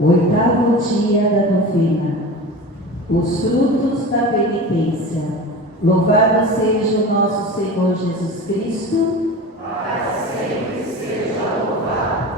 Oitavo dia da novena. Os frutos da penitência. Louvado seja o nosso Senhor Jesus Cristo. Para sempre seja louvado.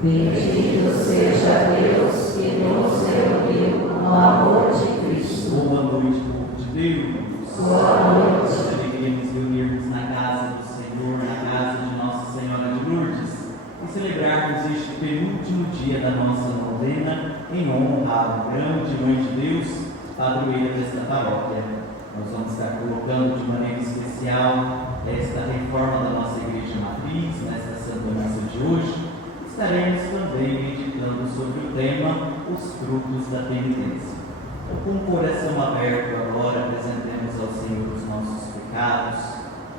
Bendito seja Deus que nos reuniu no amor de Cristo. Boa noite, povo de Deus. Boa noite. Alegria nos reunirmos na casa do Senhor, na casa de nosso celebrarmos este penúltimo dia da nossa novena em honra à grande Mãe de Deus, padroeira desta paróquia. Nós vamos estar colocando de maneira especial esta reforma da nossa Igreja Matriz, nesta Santa Missa de hoje. Estaremos também meditando sobre o tema Os Frutos da Penitência. Então, com o coração aberto agora, apresentemos ao Senhor os nossos pecados,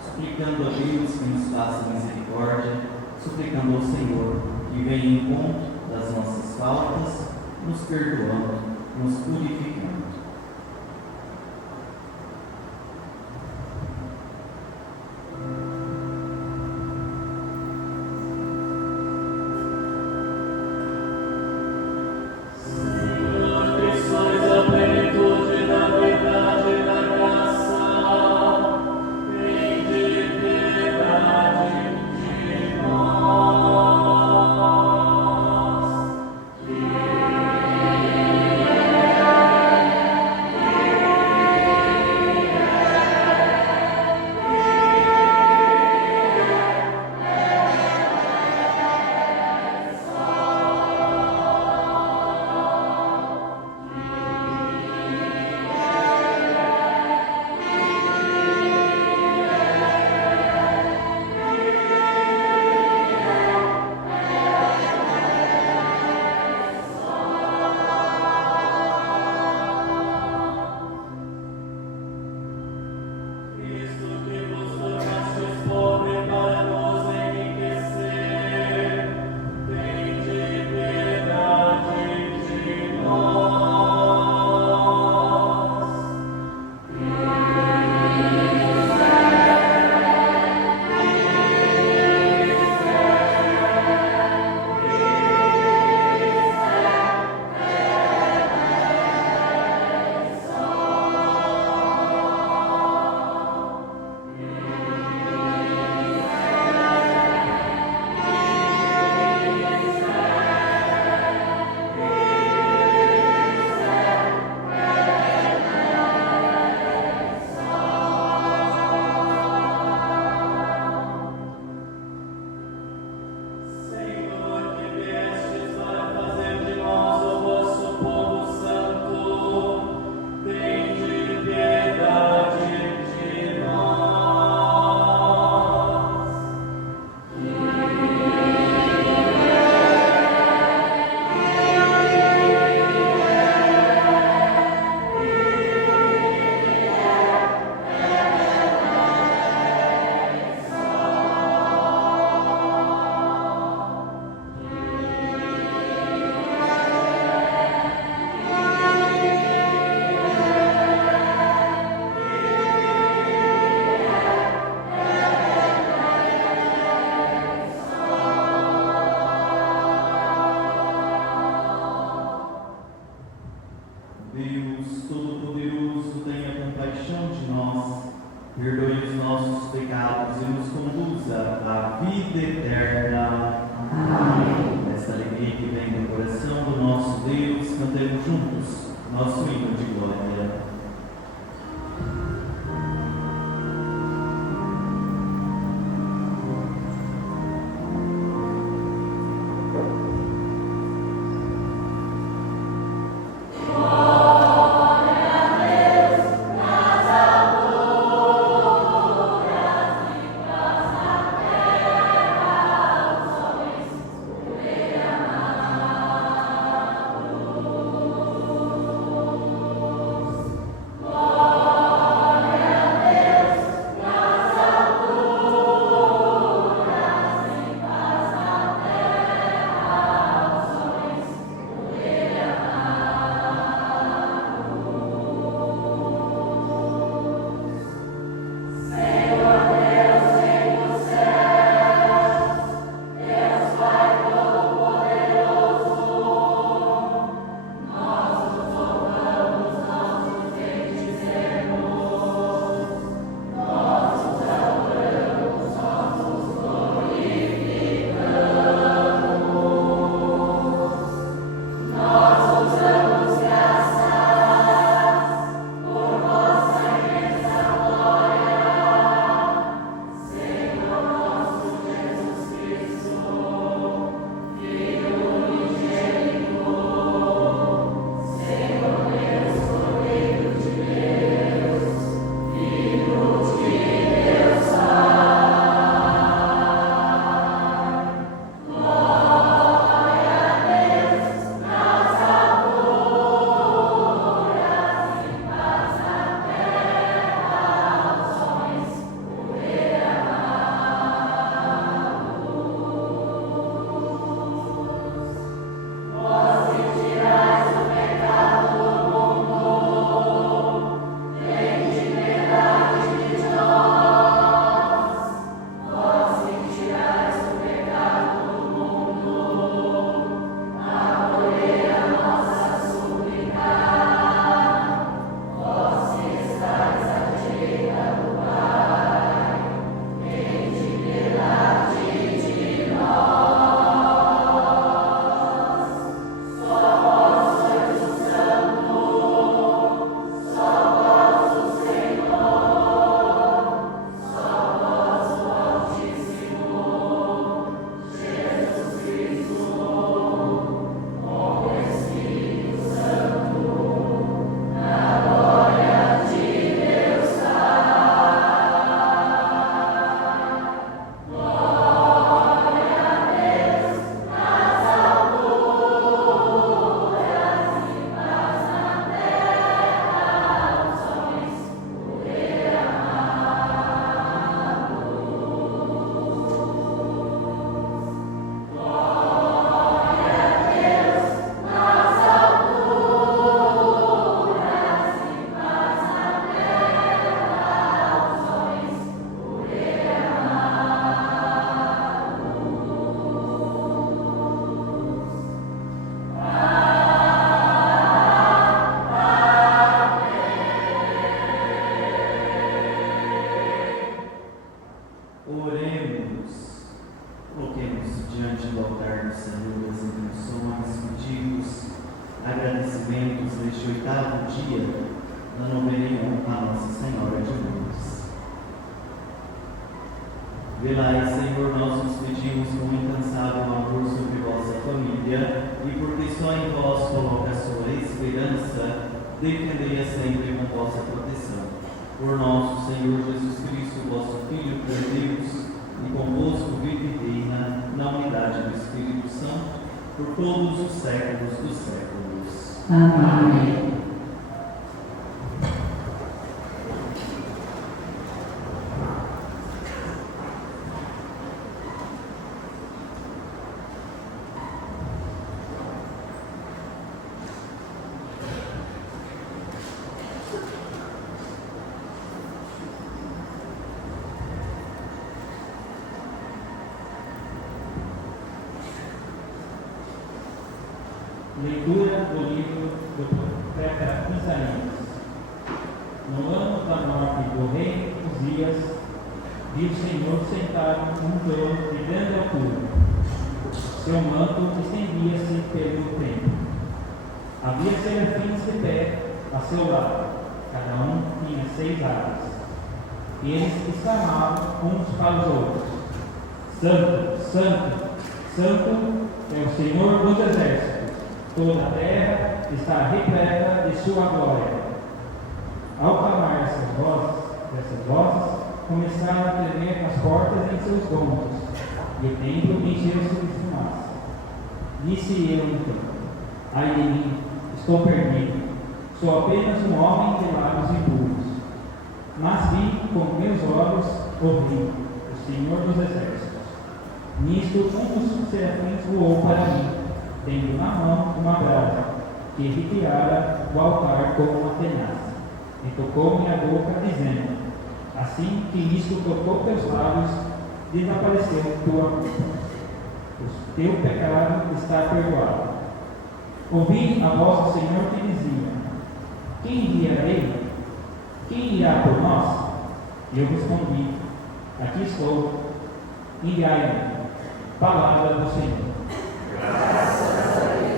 suplicando a Deus que nos faça misericórdia, suplicando ao Senhor que venha em encontro das nossas faltas, nos perdoando, nos purificando. Deus Todo-Poderoso, tenha compaixão de nós, perdoe os nossos pecados e nos conduza à vida eterna. Amém. Nesta alegria que vem do coração do nosso Deus, cantemos juntos nosso hino de glória. Velai, Senhor, nós nos pedimos com incansável amor sobre vossa família, e porque só em vós coloca a sua esperança, defendei-a sempre com vossa proteção. Por nosso Senhor Jesus Cristo, vosso Filho, que é Deus, e convosco vive e reina na unidade do Espírito Santo, por todos os séculos dos séculos. Amém. Leitura do livro do profeta Isaías. No ano da morte do rei Uzias, viu o Senhor sentado num trono de grande altura. Seu manto estendia-se pelo templo. Havia serafins de pé a seu lado, cada um tinha 6 asas. E eles exclamavam uns para os outros: Santo, Santo, Santo é o Senhor dos exércitos. Toda a terra está repleta de sua glória. Ao clamar essas vozes, começaram a tremer as portas em seus donos, e o templo encheu-se de fumaça. Disse eu então: ai de mim, estou perdido, sou apenas um homem de lábios impuros. Mas vi com meus olhos, ouvi o Senhor dos exércitos. Nisto um dos serafins voou para mim, tendo na mão uma brasa, que retirara o altar como uma tenaz, e tocou minha boca, dizendo: assim que isto tocou teus lábios, desapareceu tua culpa. O teu pecado está perdoado. Ouvi a voz do Senhor que dizia: quem enviarei? Quem irá por nós? E eu respondi: aqui estou, enviai-me. Palavra do Senhor. Graças a Deus.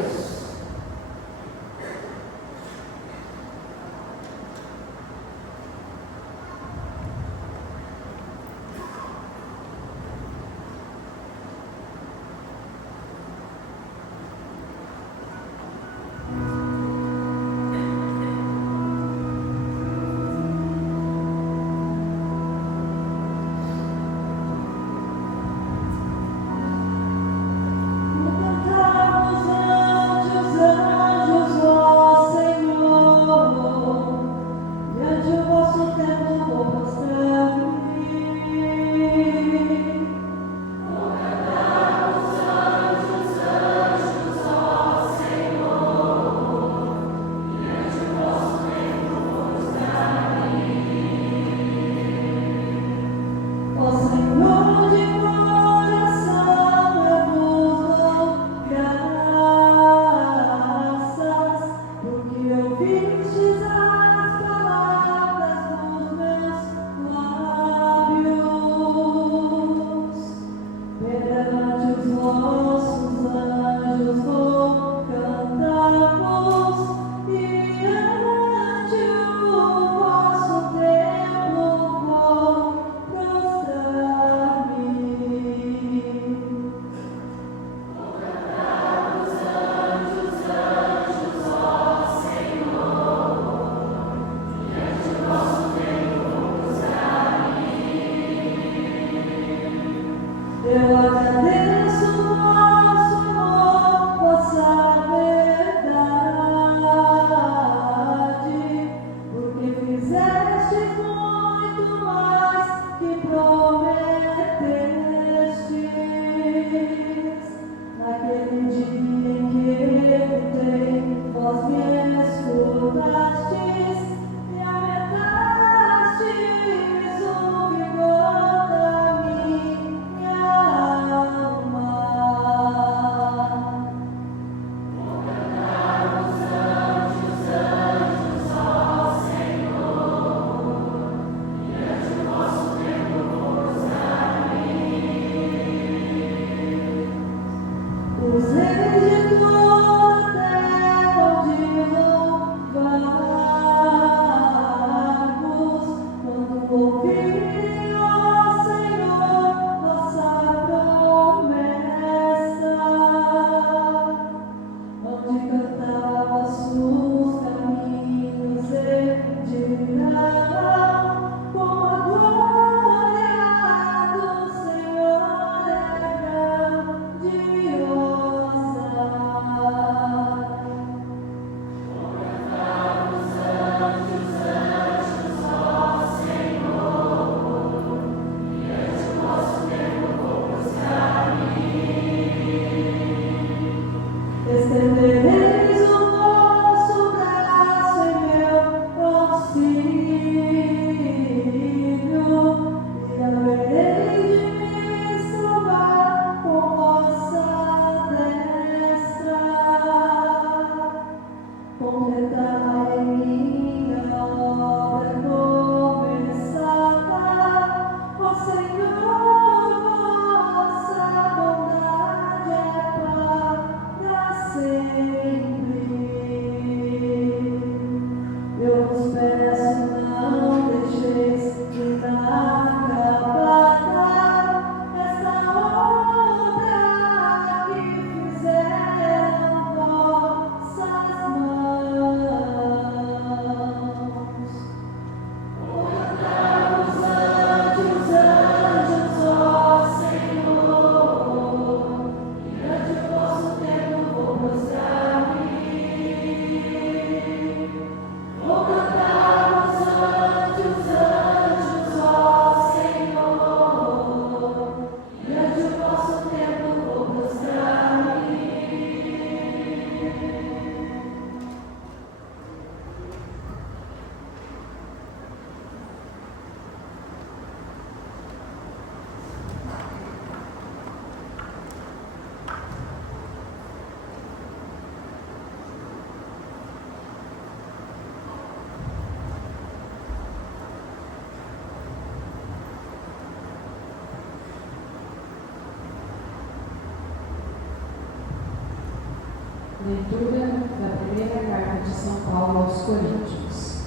Leitura da primeira carta de São Paulo aos Coríntios.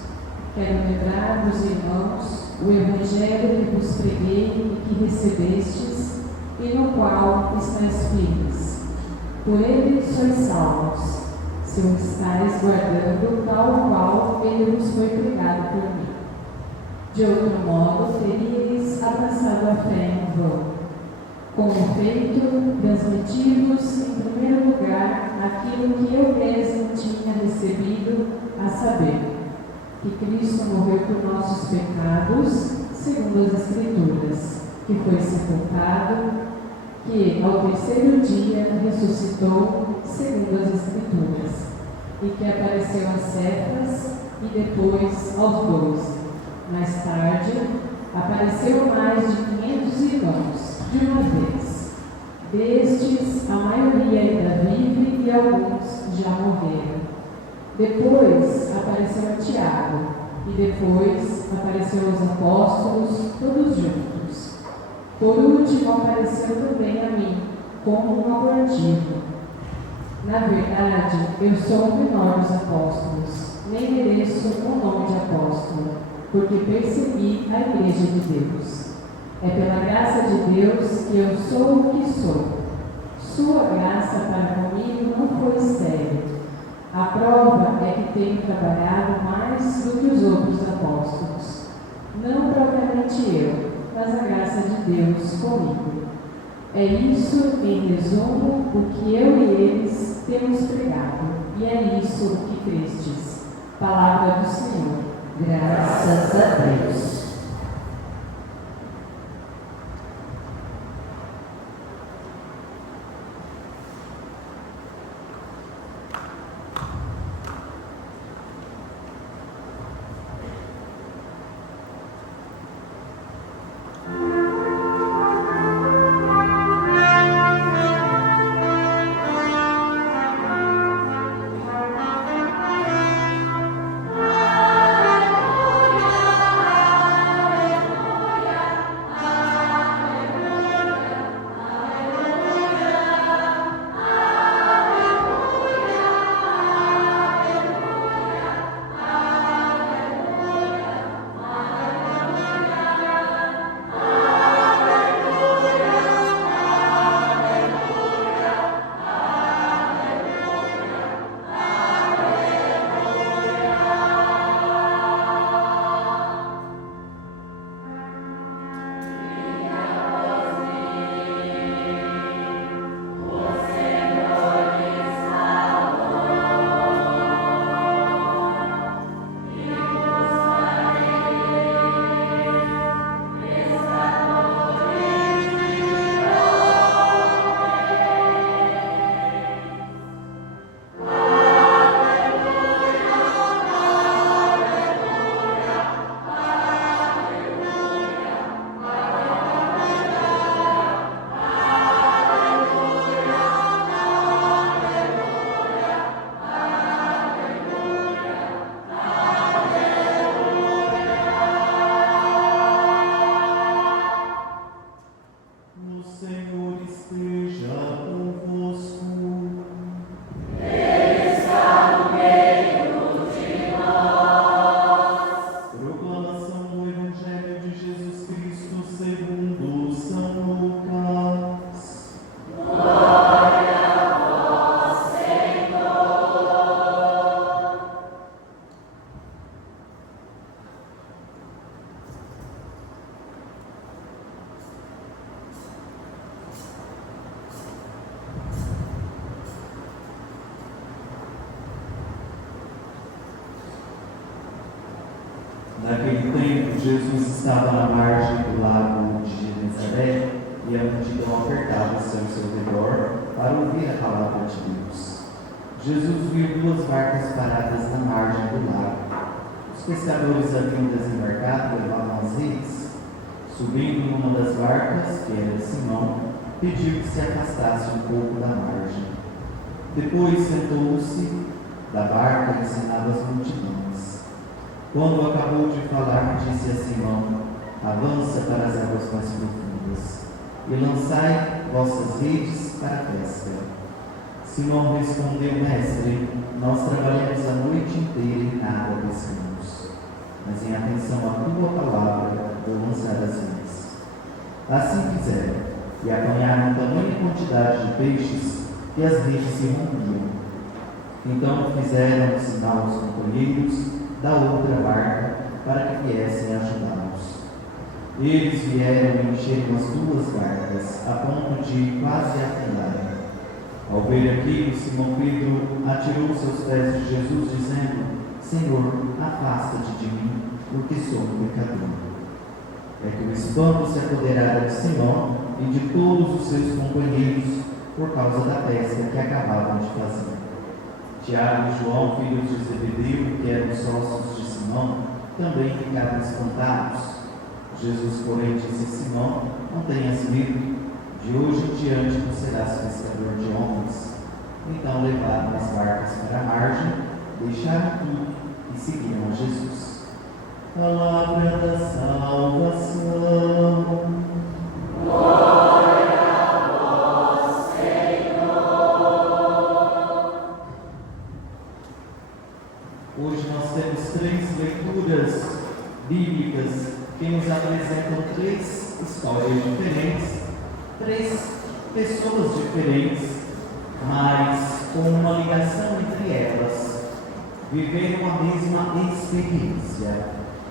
Quero lembrar dos irmãos o Evangelho que vos preguei e que recebestes, e no qual estáis firmes. Por ele sois salvos, se o estáis guardando tal qual ele vos foi pregado por mim. De outro modo, teríeis abraçado a fé em vão. Com efeito, transmitimos em primeiro lugar aquilo que eu mesmo tinha recebido, a saber, que Cristo morreu por nossos pecados, segundo as Escrituras, que foi sepultado, que ao terceiro dia ressuscitou, segundo as Escrituras, e que apareceu a Cefas e depois aos 12. Mais tarde, apareceu mais de 500 irmãos, de uma vez. Destes, a maioria ainda vive e alguns já morreram. Depois apareceu a Tiago, e depois apareceu aos apóstolos, todos juntos. Por último, apareceu também a mim, como um abortivo. Na verdade, eu sou o menor dos apóstolos, nem mereço o nome de apóstolo, porque persegui a igreja de Deus. É pela graça de Deus que eu sou o que sou. Sua graça para comigo não foi estéril. A prova é que tenho trabalhado mais do que os outros apóstolos. Não propriamente eu, mas a graça de Deus comigo. É isso, em resumo, o que eu e eles temos pregado, e é isso o que crestes. Palavra do Senhor. Graças a Deus. Naquele tempo, Jesus estava na margem do lago de Genezaré e a multidão apertava-se ao seu redor para ouvir a palavra de Deus. Jesus viu duas barcas paradas na margem do lago. Os pescadores haviam desembarcado e levavam as redes. Subindo numa das barcas, que era de Simão, pediu que se afastasse um pouco da margem. Depois sentou-se da barca e ensinava as multidões. Quando acabou de falar, disse a Simão: avança para as águas mais profundas e lançai vossas redes para a pesca. Simão respondeu: Mestre, nós trabalhamos a noite inteira e nada pescamos, mas em atenção à tua palavra vou lançar as redes. Assim fizeram, e apanharam tamanha quantidade de peixes que as redes se rompiam. Então fizeram sinal aos companheiros da outra barca para que viessem ajudá-los. Eles vieram e encheram as duas barcas, a ponto de quase afundarem. Ao ver aquilo, Simão Pedro atirou-se aos pés de Jesus, dizendo: Senhor, afasta-te de mim, porque sou um pecador. É que o espanto se apoderara de Simão e de todos os seus companheiros por causa da pesca que acabavam de fazer. Tiago e João, filhos de Zebedeu, que eram sócios de Simão, também ficaram espantados. Jesus, porém, disse a Simão: Não tenhas medo, de hoje em diante tu serás pescador de homens. Então levaram as barcas para a margem, deixaram tudo e seguiram a Jesus. Palavra da salvação. Glória a vós, Senhor. Hoje nós temos 3 leituras bíblicas que nos apresentam 3 histórias diferentes, 3 pessoas diferentes, mas com uma ligação entre elas, viveram a mesma experiência.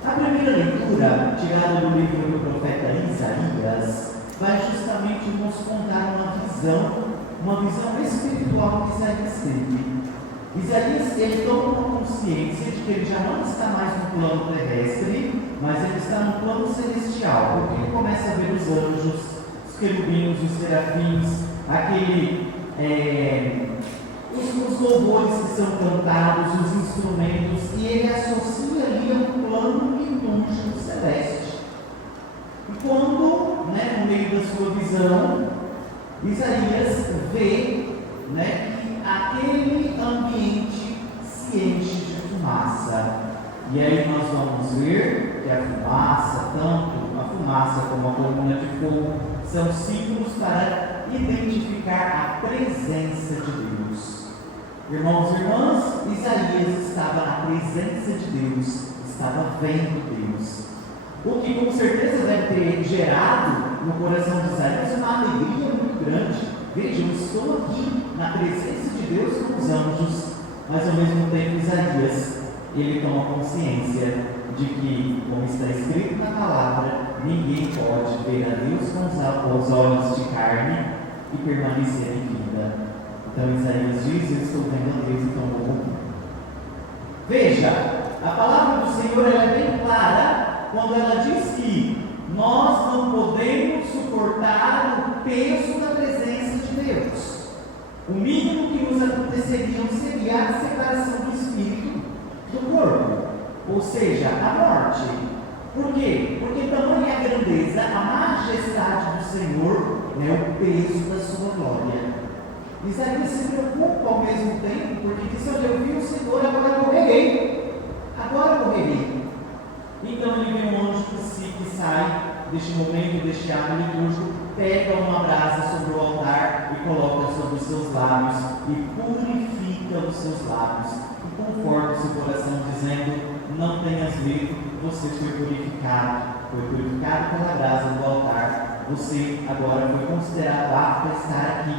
A primeira leitura, tirada do livro do profeta Isaías, vai justamente nos contar uma visão espiritual que Isaías teve. Isaías, ele toma uma consciência de que ele já não está mais no plano terrestre, mas ele está no plano celestial, porque ele começa a ver os anjos, os querubins, os serafins, os louvores que são cantados, os instrumentos, e ele associa ali a um plano minúsculo celeste. E quando, no meio da sua visão, Isaías vê que aquele ambiente se enche de fumaça. E aí nós vamos ver que a fumaça, tanto a fumaça como a coluna de fogo, são símbolos para identificar a presença de Deus. Irmãos e irmãs, Isaías estava na presença de Deus, estava vendo Deus. O que com certeza deve ter gerado no coração de Isaías uma alegria muito grande. Veja, eu estou aqui na presença de Deus com os anjos, mas ao mesmo tempo Isaías, ele toma consciência de que, como está escrito na palavra, ninguém pode ver a Deus com os olhos de carne e permanecer em vida. Então Isaías diz: eu estou vendo a Deus, então vou morrer. Veja, a palavra do Senhor ela é bem clara quando ela diz que nós não podemos suportar o peso da presença de Deus. O mínimo que nos aconteceria seria a separação do espírito do corpo, ou seja, a morte. Por quê? Porque tamanha a grandeza, a majestade do Senhor, o peso da sua glória. Isaías se preocupa ao mesmo tempo, porque diz: olha, eu vi o Senhor, agora morrerei. Agora morrerei. Então ele vê um anjo que sai deste momento, deste ato litúrgico, pega uma brasa sobre o altar e coloca sobre os seus lábios e purifica os seus lábios e conforta o seu coração, dizendo: não tenhas medo, você foi purificado pela brasa do altar, você agora foi considerado apto a estar aqui.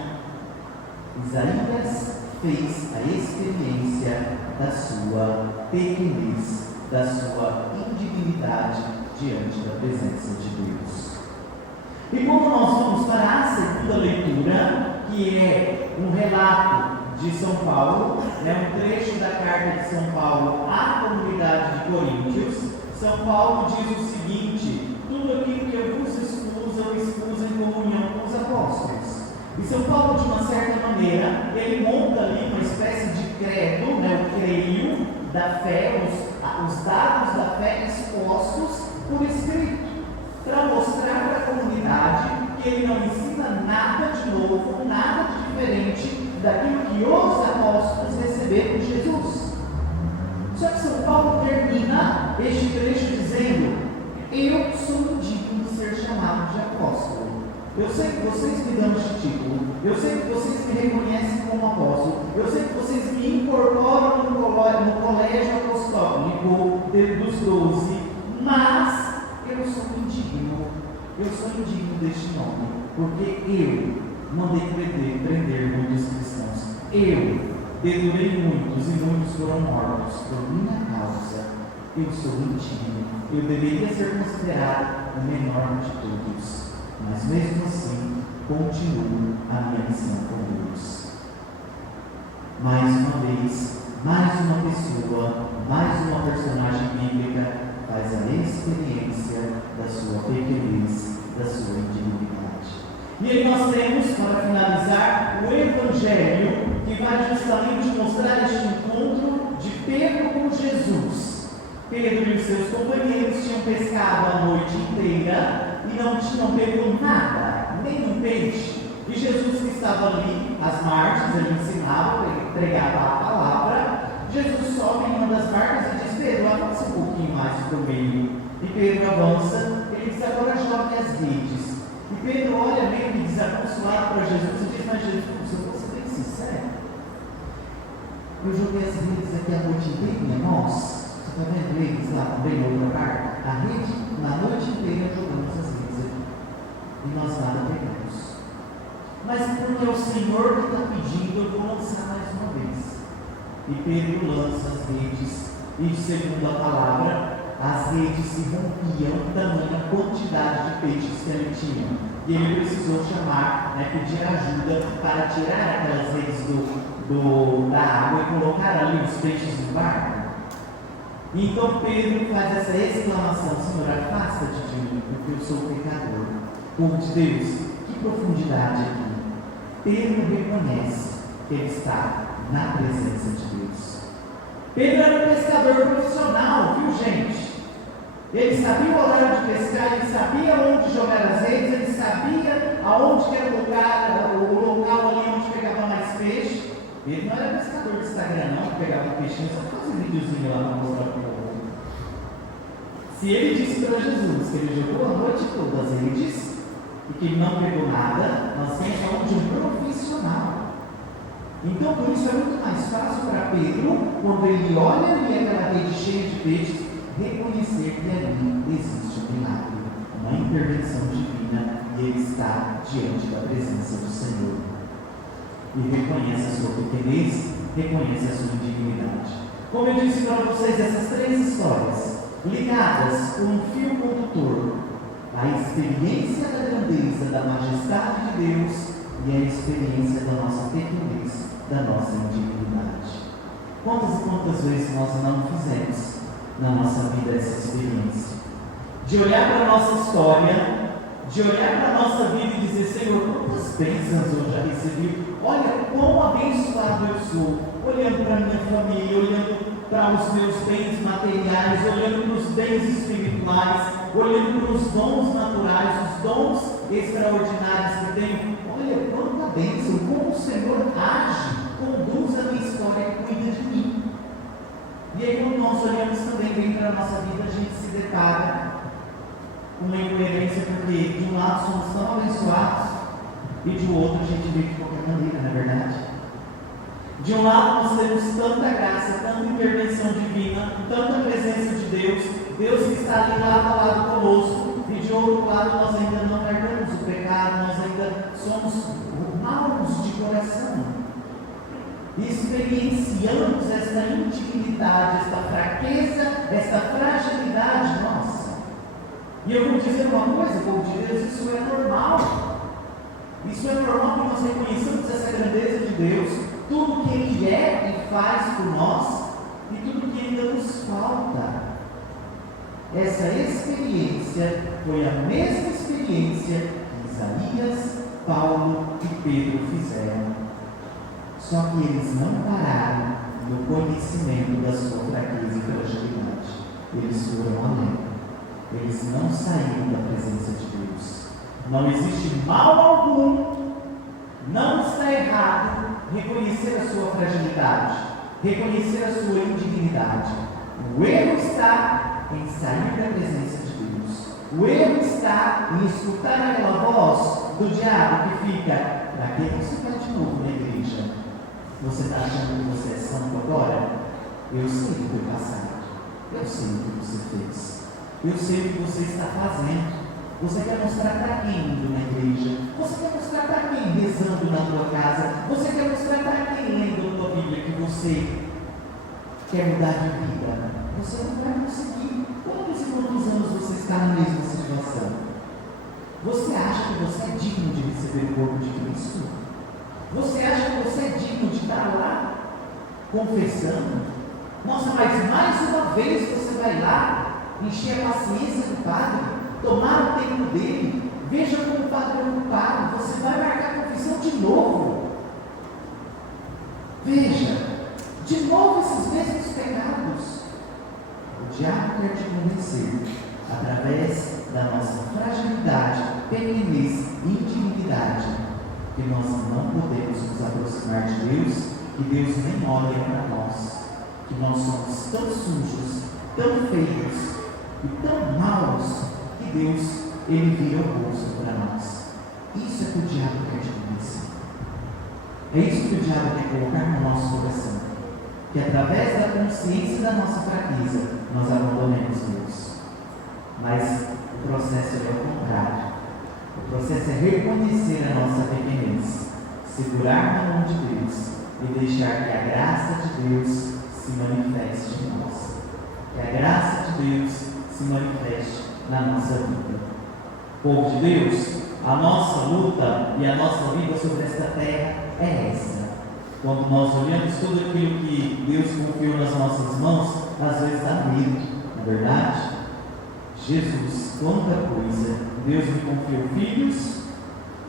Isaías fez a experiência da sua pequenez, da sua indignidade diante da presença de Deus. E quando nós vamos para a segunda leitura, que é um relato de São Paulo, um trecho da carta de São Paulo à comunidade de Coríntios, São Paulo diz o seguinte: tudo aquilo que eu vos expus, eu expus em comunhão com os apóstolos. E São Paulo, de uma certa maneira, ele monta ali uma espécie de credo, o creio da fé, os dados da fé expostos por escrito, para mostrar para a comunidade que ele não ensina nada de novo, nada de diferente daquilo que os apóstolos receberam de Jesus. Só que São Paulo termina este trecho dizendo: eu sou digno de ser chamado de apóstolo. Eu sei que vocês me dão este título. Eu sei que vocês me reconhecem como apóstolo. Eu sei que vocês me incorporam no colégio apostólico dos 12. Mas eu sou indigno. Eu sou indigno deste nome. Porque eu mandei prender muitos cristãos. Eu dedurei muitos e muitos foram mortos por minha causa. Eu sou indigno. Eu deveria ser considerado o menor de todos. Mas mesmo assim, continuo a minha missão com Deus. Mais uma vez, mais uma pessoa, mais uma personagem bíblica faz a experiência da sua pequenez, da sua indignidade. E aí nós temos, para finalizar, o Evangelho, que vai justamente mostrar este encontro de Pedro com Jesus. Pedro e os seus companheiros tinham pescado a noite inteira e não tinham pego nada, nem um peixe. E Jesus, que estava ali, às margens, ele ensinava, ele pregava a palavra. Jesus sobe em uma das barcas e diz: Pedro, avança um pouquinho mais para o meio. E Pedro avança, ele diz: agora jogue as redes. E Pedro olha meio que desaconsolado para Jesus e diz: mas Jesus, se eu fosse bem sincero, eu joguei as redes aqui a noite inteira, irmãos. Você está vendo eles lá também na outra barca? A rede, na noite inteira, jogamos as redes aqui. E nós nada pegamos. Mas porque é o Senhor que está pedindo, eu vou lançar mais uma vez. E Pedro lança as redes, e segundo a palavra, as redes se rompiam tamanha quantidade de peixes que ele tinha. E ele precisou chamar, pedir ajuda para tirar aquelas redes da água e colocar ali os peixes no barco. E então Pedro faz essa exclamação: Senhor, afasta-te de mim, porque eu sou pecador. Povo de Deus, que profundidade aqui. Pedro reconhece que ele está na presença de Deus. Pedro era um pescador profissional, viu, gente? Ele sabia o horário de pescar, ele sabia onde jogar as redes, ele sabia aonde que era o local ali onde pegava mais peixe. Ele não era pescador de Instagram, não, que pegava peixinho, só fazia um videozinho lá para mostrar para o povo. Se ele disse para Jesus que ele jogou a noite toda as redes e que ele não pegou nada, nós estamos falando de um profissional. Então, por isso é muito mais fácil para Pedro, quando ele olha ali aquela rede cheia de peixes, reconhecer que ali existe um milagre, uma intervenção divina, e ele está diante da presença do Senhor. E reconhece a sua pequenez, reconhece a sua indignidade. Como eu disse para vocês, essas três histórias, ligadas com um fio condutor, a experiência da grandeza, da majestade de Deus e a experiência da nossa pequenez, da nossa indignidade. Quantas e quantas vezes nós não fizemos na nossa vida essa experiência? De olhar para a nossa história, de olhar para a nossa vida e dizer: Senhor, quantas bênçãos eu já recebi, olha quão abençoado eu sou, olhando para a minha família, olhando para os meus bens materiais, olhando para os bens espirituais, olhando para os dons naturais, os dons extraordinários que tenho. Olha quanta bênção, como o Senhor age, conduz a minha história, cuida de mim. E aí, quando nós olhamos também bem para a nossa vida, a gente se depara com uma incoerência, porque de um lado somos tão abençoados e de outro a gente vive de qualquer maneira, não é verdade? De um lado nós temos tanta graça, tanta intervenção divina, tanta presença de Deus, Deus que está ali lado a lado conosco, e de outro lado nós ainda não herdamos o pecado, nós ainda somos maus de coração. E experienciamos esta indignidade, esta fraqueza, esta fragilidade nossa. E eu vou dizer uma coisa, povo de Deus, isso é normal. Isso é normal que nós reconheçamos essa grandeza de Deus, tudo que Ele é e faz por nós, e tudo que ainda nos falta. Essa experiência foi a mesma experiência que Isaías, Paulo e Pedro fizeram. Só que eles não pararam no conhecimento da sua fraqueza e fragilidade. Eles foram além. Eles não saíram da presença de Deus. Não existe mal algum, não está errado reconhecer a sua fragilidade, reconhecer a sua indignidade. O erro está em sair da presença de Deus. O erro está em escutar aquela voz do Você está achando que você é santo agora? Eu sei do teu passado. Eu sei o que você fez. Eu sei o que você está fazendo. Você quer mostrar para quem indo na igreja? Você quer mostrar para quem rezando na tua casa? Você quer mostrar para quem lendo a tua Bíblia que você quer mudar de vida? Você não vai conseguir. Quantos e quantos anos você está na mesma situação? Você acha que você é digno de receber o corpo de Cristo? Você acha que você é digno de estar lá confessando? Nossa, mas mais uma vez você vai lá encher a paciência do padre, tomar o tempo dele, veja como o padre é ocupado, você vai marcar a confissão de novo. Veja, de novo esses mesmos pecados. O diabo quer te convencer, através da nossa fragilidade, pequenez e indignidade, que nós não podemos nos aproximar de Deus, que Deus nem olha para nós, que nós somos tão sujos, tão feios e tão maus, que Deus, Ele vira o rosto para nós. Isso é que o diabo quer te convencer. É isso que o diabo quer colocar no nosso coração. Que através da consciência da nossa fraqueza, nós abandonemos Deus. Mas o processo é o contrário. O processo é reconhecer a nossa pequenez, segurar na mão de Deus e deixar que a graça de Deus se manifeste em nós. Que a graça de Deus se manifeste na nossa vida. Povo de Deus, a nossa luta e a nossa vida sobre esta terra é essa. Quando nós olhamos tudo aquilo que Deus confiou nas nossas mãos, às vezes dá medo, não é verdade? Jesus, quanta coisa! Deus me confiou filhos,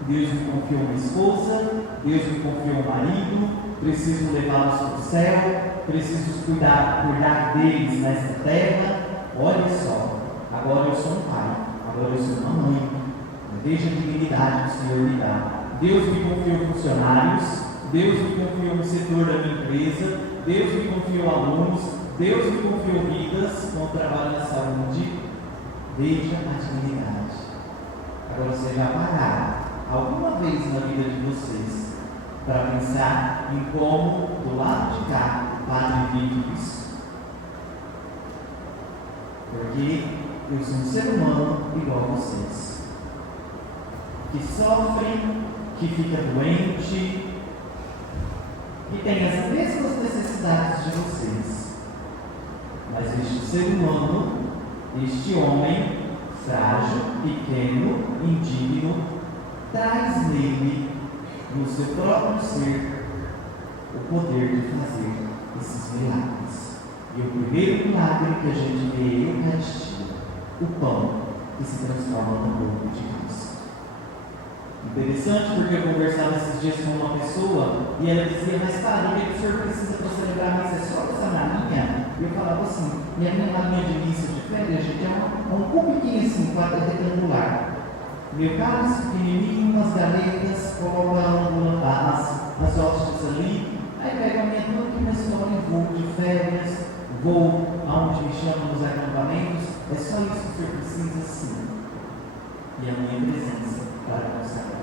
Deus me confiou uma esposa, Deus me confiou um marido, preciso levá-los para o céu, preciso cuidar deles nesta terra. Olha só, agora eu sou um pai, agora eu sou uma mãe. Veja a dignidade que o Senhor me dá. Deus me confiou funcionários, Deus me confiou um setor da minha empresa, Deus me confiou alunos, Deus me confiou vidas com o trabalho na saúde. Veja a dignidade. Agora você já pararam alguma vez na vida de vocês para pensar em como do lado de cá o Padre vive isso? Porque eu sou um ser humano igual a vocês, que sofre, que fica doente, que tem as mesmas necessidades de vocês. Mas este ser humano, este homem frágil, pequeno, indigno, traz nele, no seu próprio ser, o poder de fazer esses milagres. E o primeiro milagre que a gente vê é a Eucaristia, o pão que se transforma no corpo de Cristo. Interessante, porque eu conversava esses dias com uma pessoa e ela dizia: mas padre, o que o senhor precisa para celebrar a missa? É só essa malinha? E eu falava assim: minha malinha de missa de férias, gente, é um cubiquinho assim, quadro retangular. Meu cálice pequenininho, umas galetas, coloco as hóstias ali, aí pego a minha tanque na escola e vou de férias, vou aonde me chamam nos acampamentos. É só isso que o senhor precisa, sim. E a minha presença para consagrar.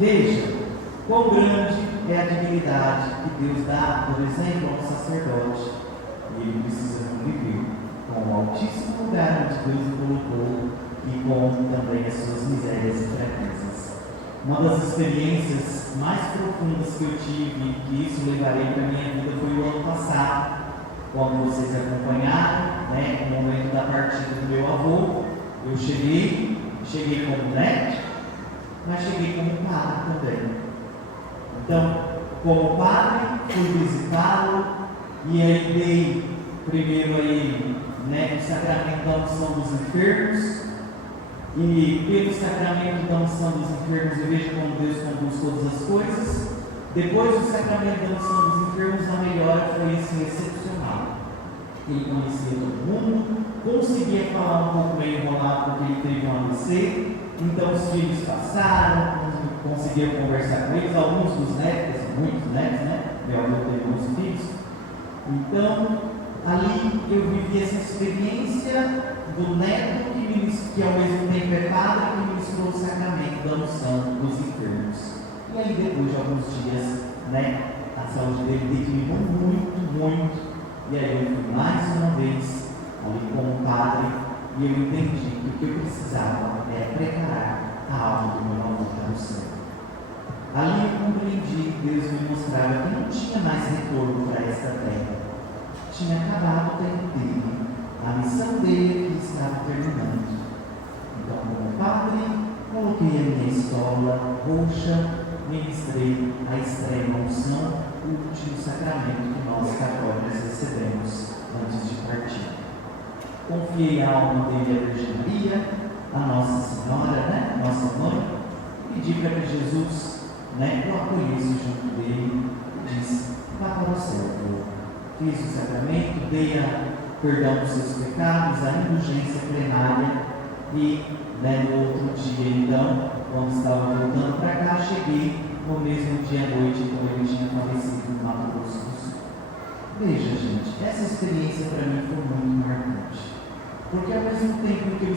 Veja quão grande é a dignidade que Deus dá, por exemplo, ao sacerdote. E ele precisa conviver com o altíssimo lugar onde Deus o colocou e com também as suas misérias e fraquezas. Uma das experiências mais profundas que eu tive, que isso levarei para a minha vida, foi o ano passado, quando vocês acompanharam, o momento da partida do meu avô. Eu cheguei como neto, mas cheguei como padre também. Então, como padre, fui visitá-lo e aí dei primeiro a ele o sacramento da unção dos enfermos. E pelo sacramento da unção dos enfermos eu vejo como Deus conduz todas as coisas. Depois do sacramento da unção dos enfermos, a melhora foi assim, excepcional. Ele conhecia todo mundo, conseguia falar um pouco meio enrolado porque ele teve um AVC. Então os filhos passaram, conseguia conversar com eles, alguns dos netos, muitos netos, meu avô teve muitos filhos. Então, ali eu vivi essa experiência do neto que ao mesmo tempo é padre, que ministrou o sacramento da unção dos enfermos. E aí depois de alguns dias, a saúde dele declinou muito. E aí eu fui mais uma vez ali com o padre e eu entendi que o que eu precisava era preparar a alma do meu avô para o céu. Ali eu compreendi que Deus me mostrava que não tinha mais retorno para esta terra. Tinha acabado o tempo dele, a missão dele que estava terminando. Então, como padre, coloquei a minha estola roxa, ministrei a extrema unção, o último sacramento que nós católicos recebemos antes de partir. Confiei a alma dele à Virgem Maria, a Nossa Senhora, nossa mãe, e pedi para que Jesus o acolhesse junto dele e disse: vá para o céu, fiz o sacramento, dei perdão dos seus pecados, a indulgência plenária e no outro dia, então, quando estava voltando para cá, cheguei no mesmo dia à noite, quando ele tinha falecido no Mato Grosso do Sul. Veja, gente, essa experiência para mim foi muito marcante, porque ao mesmo tempo que eu